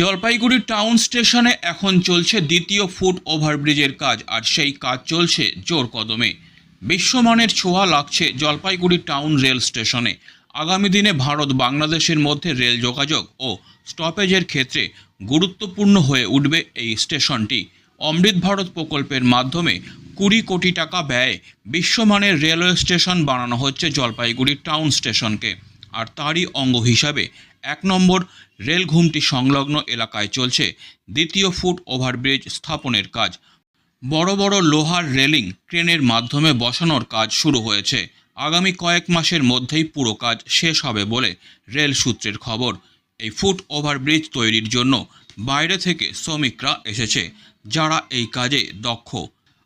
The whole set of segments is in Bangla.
জলপাইগুড়ি টাউন স্টেশনে এখন চলছে দ্বিতীয় ফুট ওভারব্রিজের কাজ, আর সেই কাজ চলছে জোর কদমে। বিশ্বমানের ছোঁয়া লাগছে জলপাইগুড়ি টাউন রেল স্টেশনে। আগামী দিনে ভারত বাংলাদেশের মধ্যে রেল যোগাযোগ ও স্টপেজের ক্ষেত্রে গুরুত্বপূর্ণ হয়ে উঠবে এই স্টেশনটি। অমৃত ভারত প্রকল্পের মাধ্যমে কুড়ি কোটি টাকা ব্যয়ে বিশ্বমানের রেলওয়ে স্টেশন বানানো হচ্ছে জলপাইগুড়ি টাউন স্টেশনকে। আর তারই অঙ্গ হিসাবে এক নম্বর রেল ঘুমটি সংলগ্ন এলাকায় চলছে, দ্বিতীয় ফুট ওভারব্রিজ স্থাপনের কাজ। বড় বড় লোহার রেলিং ক্রেনের মাধ্যমে বসানোর কাজ শুরু হয়েছে। আগামী কয়েক মাসের মধ্যেই পুরো কাজ শেষ হবে বলে রেল সূত্রের খবর। এই ফুট ওভারব্রিজ তৈরির জন্য বাইরে থেকে শ্রমিকরা এসেছে, যারা এই কাজে দক্ষ।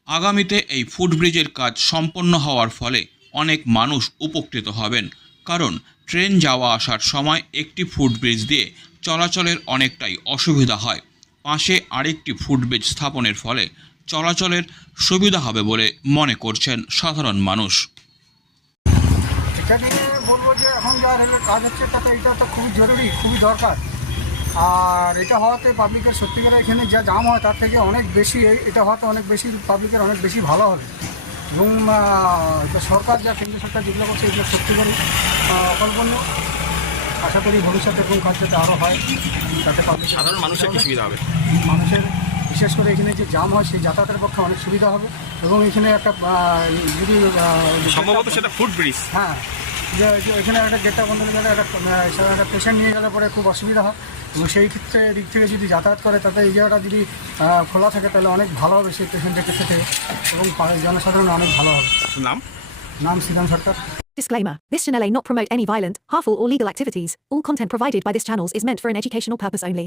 আগামীতে এই ফুটব্রিজের কাজ সম্পন্ন হওয়ার ফলে অনেক মানুষ উপকৃত হবেন। কারণ ট্রেন যাওয়া আসার সময় একটি ফুটব্রিজ দিয়ে চলাচলের অনেকটাই অসুবিধা হয়। পাশে আরেকটি ফুটব্রিজ স্থাপনের ফলে চলাচলের সুবিধা হবে বলে মনে করছেন সাধারণ মানুষ। বলব যে এখন যা কাজ হচ্ছে, তাতে এটা তো খুবই জরুরি, খুবই দরকার। আর এটা হওয়াতে পাবলিকের সত্যিকারে এখানে যা জাম হয়, তার থেকে অনেক বেশি, এটা হওয়াতে অনেক বেশি পাবলিকের অনেক বেশি ভালো হবে। এবং সরকার যা কেন্দ্র সরকার যেগুলো করছে এগুলো সত্যি করে অকল্পনীয়। আশা করি ভবিষ্যতে কোন কাজ যাতে আরও হয় তাতে সাধারণ মানুষের কি সুবিধা হবে? মানুষের বিশেষ করে এখানে যে জাম হয় সেই যাতায়াতের পক্ষে অনেক সুবিধা হবে। এবং এখানে একটা যদি সম্ভবত সেটা ফুট ব্রিজ হ্যাঁ যে এখানে একটা গেটটা বন্ধ হয়ে গেলে একটা একটা পেশেন্ট নিয়ে গেলে পরে খুব অসুবিধা হয় এবং সেই ক্ষেত্রে দিক থেকে যদি যাতায়াত করে তাতে এই জায়গাটা যদি খোলা থাকে তাহলে অনেক ভালো হবে সেই পেশেন্টের ক্ষেত্রে থেকে এবং জনসাধারণ অনেক ভালো হবে নাম নাম শ্রীরাম সরকার Disclaimer This channel may not promote any violent, harmful, or legal activities. All content provided by this channel is meant for an educational purpose only.